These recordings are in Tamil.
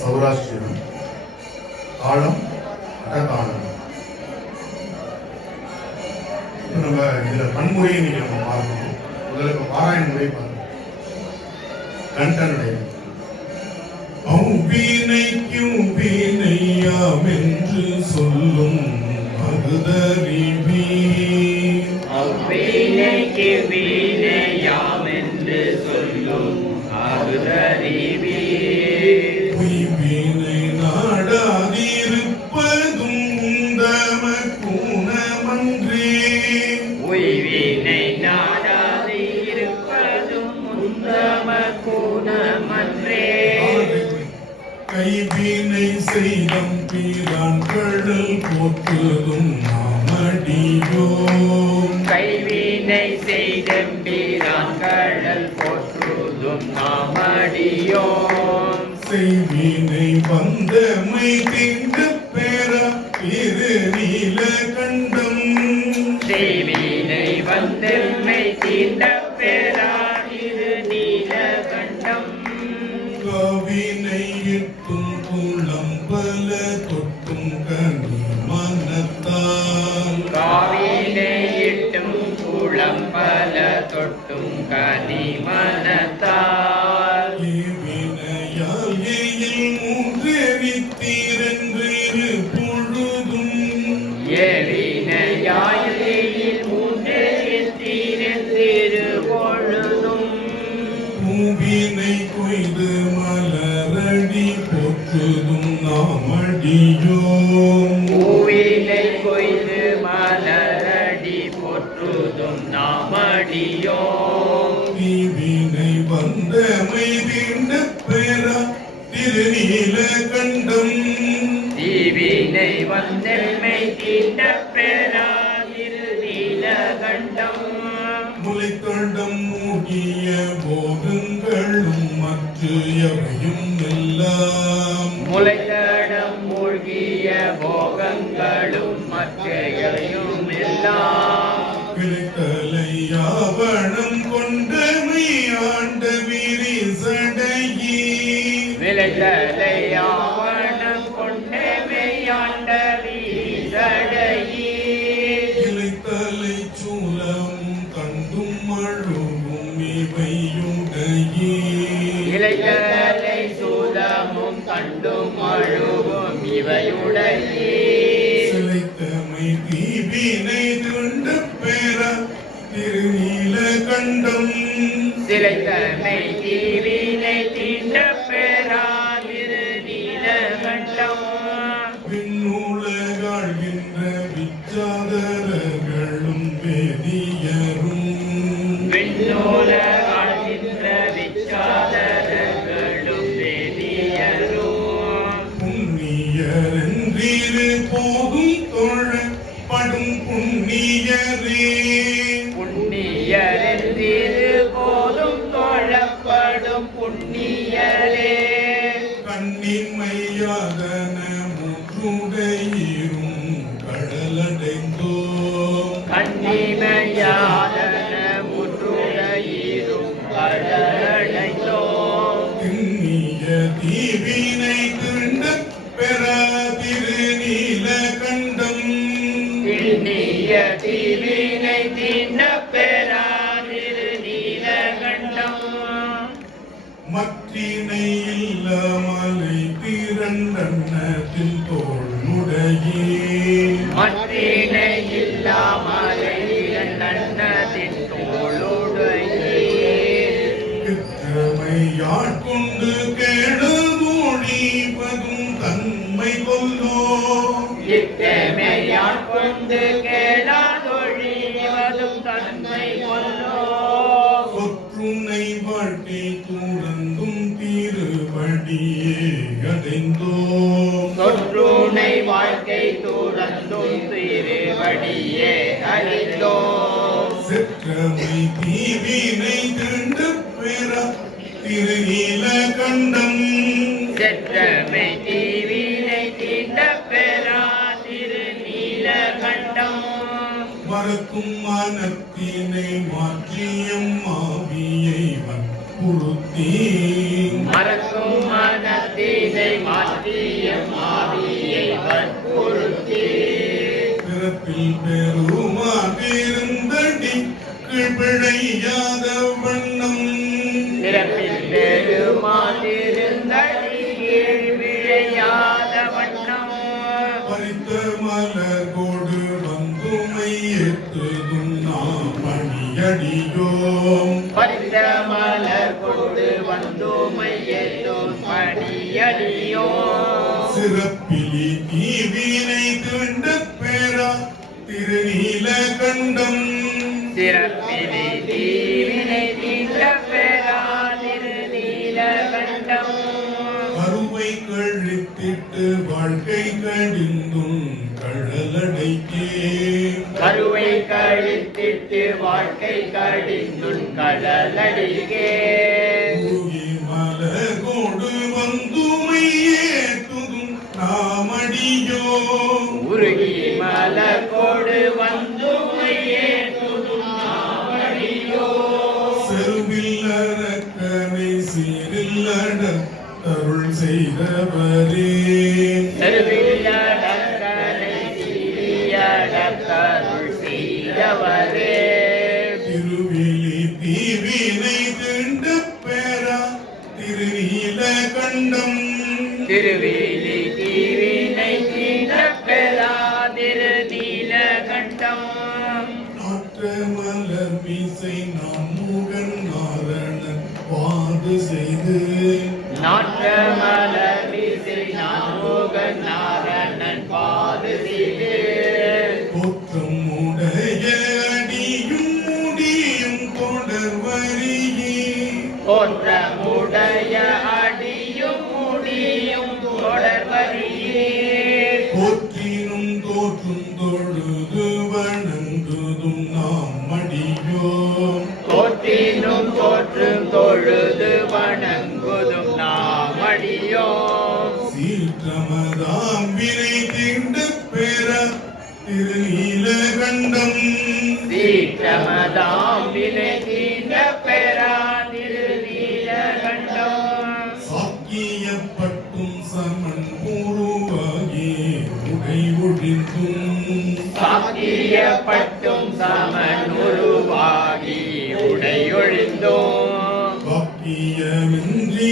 சௌராஷ்டிரம். காலம் அடகாலம் இப்போ நம்ம இதில் பன்முறையை நீங்கள் நம்ம பார்க்கணும். முதல்ல இப்போ பாராயண முறை பார்க்கணும். கண்டனுடைய. அவ்வினைக்கும் வீணையாம் என்று சொல்லும் மகுதறிவி வீணைக்கு வீணையாம் என்று சொல்லும் அகுதறிவி செய்தம் பீரான் கடல் போற்றுதும் நாமடியோம். கைவினை செய்தம்பிரான் கடல் போற்றுதும் நாமடியோம். செய்வினை வந்தமை தீண்ட பெற இரு நீல கண்டம். செய்வினை வந்தெம்மை தீண்ட பெறாதிரு தீவினை வந்தமை தீண்ட பெறா திருநீல கண்டம் தீவினை வந்தெம்மை தீண்ட பெறாதிரு நீலகண்டம். முளைத்தண்டம் மூடிய இலைகளை சூலமும் கண்டும் அழுவும் இவையுடையே. சிலைத்தமை தீவினை துண்ட பெற திருநீல கண்டம். சிலைத்தமை தீவினை கண்ணின்மையாதன முற்றுடையீரும் கடலடைந்தோம் கண்ணிமையாதன முற்றுடையீரும் கடலடைந்தோம் திண்ணிய தீவினை திண்ட பெறாதிரு நீல கண்டம். திண்ணிய தீவினை தீண்ட பெறாதிரு நீலகண்டம் மற்றினை இல்லாமலை திரண்டன்னத்தில் தோல் மற்றினை செற்றமை தீவினை திண்டு பெற திருநீல கண்டம். செற்றமை தீவினை தீண்ட பெறா திரு நீலகண்டம் மறக்கும் மனத்தினை மாற்றியம் மாவியை வற்புறுத்தி மறக்கும் மனத்தினை மாற்றியும் ஆவியை வற்புறுத்தி பிறப்பில் பெருமாதிருந்தடி பிழையாத வண்ணம். பிறப்பில் பெருமாதிருந்தடி கீழ் விழையாத வண்ணம். பறித்த மலர் கொடு வந்துமை எத்துதும் நாம் அணியடியோம் பறித்த மலர் கொண்டு வந்தோமையேத்தும் படியடியோ சிறப்பிலி தீவினை தீண்ட பெறா திருநீல கண்டம். சிறப்பினை வாழ்க்கை கடிந்தும் கழலடைக்கே கருவை கழித்திட்டு வாழ்க்கை கடிந்துன் கடலடிகே உருகி மலகோடு வந்துமையே துதும் நாமடியோ. உருகி மலர்கோடு வந்துமையே துதுமாவடியோ செருவில் அரக்கனை சீரில் அடத்தருள் செய்தவரே. தோற்றமுடைய அடியும் முடியும் தொடர்வரியே போற்றினும் தோற்றும் தொழுது வணங்குதும் நாம் மடியோம். தோற்றினும் தோற்றும் தொழுது வணங்குதும் நாம் அடியோம் சீற்றமதாம் வினை தீண்ட பெற திருநீல கண்டம். சீற்றமதாம் வினை தீண்ட பெறாதிரு சாக்கியப்பட்டும் சமன் உருவாகி உடையொழிந்தோம். பாக்கியமின்றி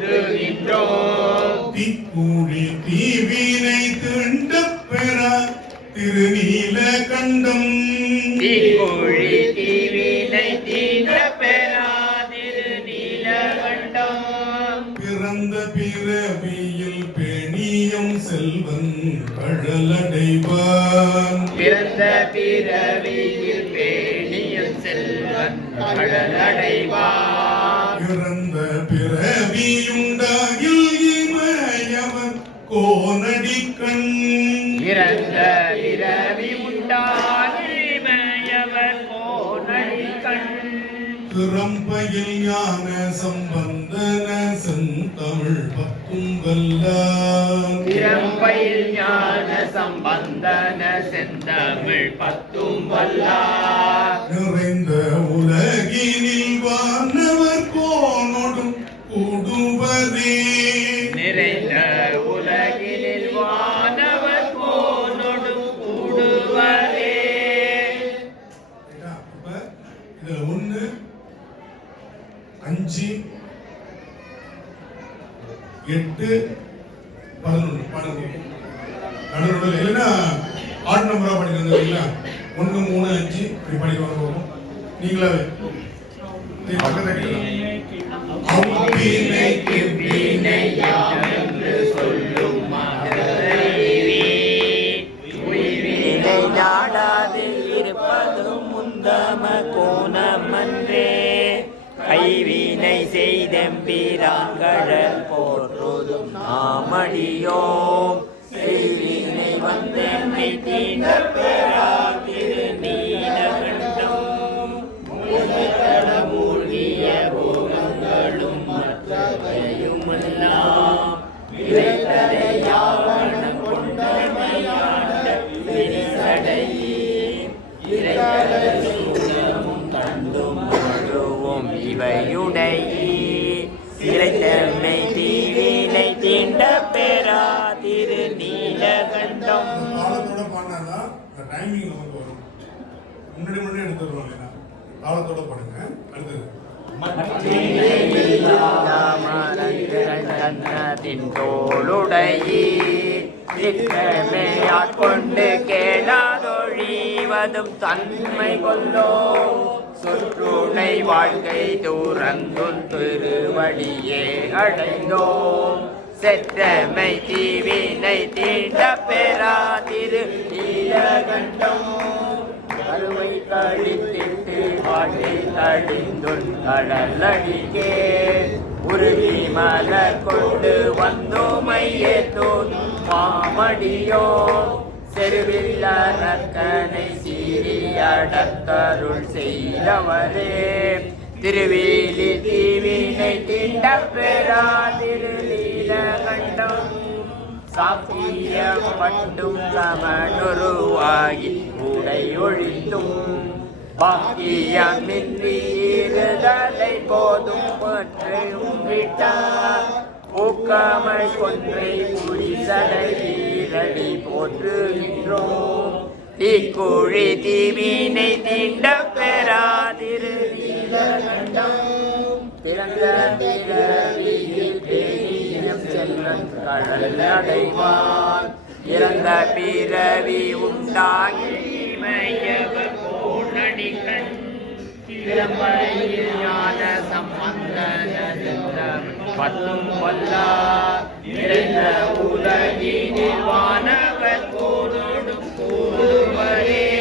போற்றுகின்றோம் தீக்கூழி தீவினை திண்ட பெற திருநீல கண்டம். தீக்குழி தீவினை தீண்ட பிறந்த பிறவியில் பெணியும் செல்வன் கழலடைவான் பிறந்த பிறவியில் பேணியும் செல்வன் கடலடைவார் இறந்த பிறவியுண்டாகில் இமயவன் கோனடி கண். இறந்த பிறவி உண்டாகிமயவர் கோனடி கண். திறம்பையில் ஞான சம்பந்தன செந்தமிழ் பத்தும் வல்லான் திறம்பையில் ஞான சம்பந்தன செந்தமிழ் பத்தும் வல்லார் அப்ப இதுல ஒண்ணு அஞ்சு எட்டு பதினொன்று. பாடுங்க நடுநடுவில் இல்லைன்னா ஆட் நம்பரா படிக்கிறது இல்லைங்களா ஒன்று மூணு அஞ்சு. இப்படி படிக்க வரும். நீங்களாவே டைமிங் நமக்கு வரும். முன்னாடி முன்னாடி எடுத்து வருவாங்க. தாளத்தோட பாடுங்க. அடுத்தது. தின்தோளுடையீ நித்தமே கேளாதொழிவதும் தன்மை கொல்லோ சுற்றுனை வாழ்க்கை தூரங்குன் திருவடியே அடைந்தோம் செற்றமை தீவினை தீண்ட பெறா திரு நீலகண்டம் கருவை கழித்திட்டு வாழை கழிந்துள் கடலடிக்கே உருகி மலர் கொண்டு வந்தோமையே தோன். மாமடியோ செருவில் அரக்கனை சீரியடத்தருள் செய்தவரே திருவேலி தீவினை திண்ட பெறா சாத்தியம் பட்டும் சமனுருவாகி உடை ஒழித்தும். பாக்கியமின்றி இருதலை போதும் பற்றும் விட்டார் ஊக்கமை கொன்றை புரிசடை ஈரடி போற்றுகின்றோம். தீக்குழி தீவினை தீண்ட பெறாதிரு. நீலகண்டம் திறந்த பிறவியில் பெரியம் செல்வன் கடல் அடைவான் இறந்த பிறவி உண்டாகி மையவர் இளமையில் ஞான பத்தும் கொல்லா நிறைந்த உலகினில் வானவர் கூடுவரே.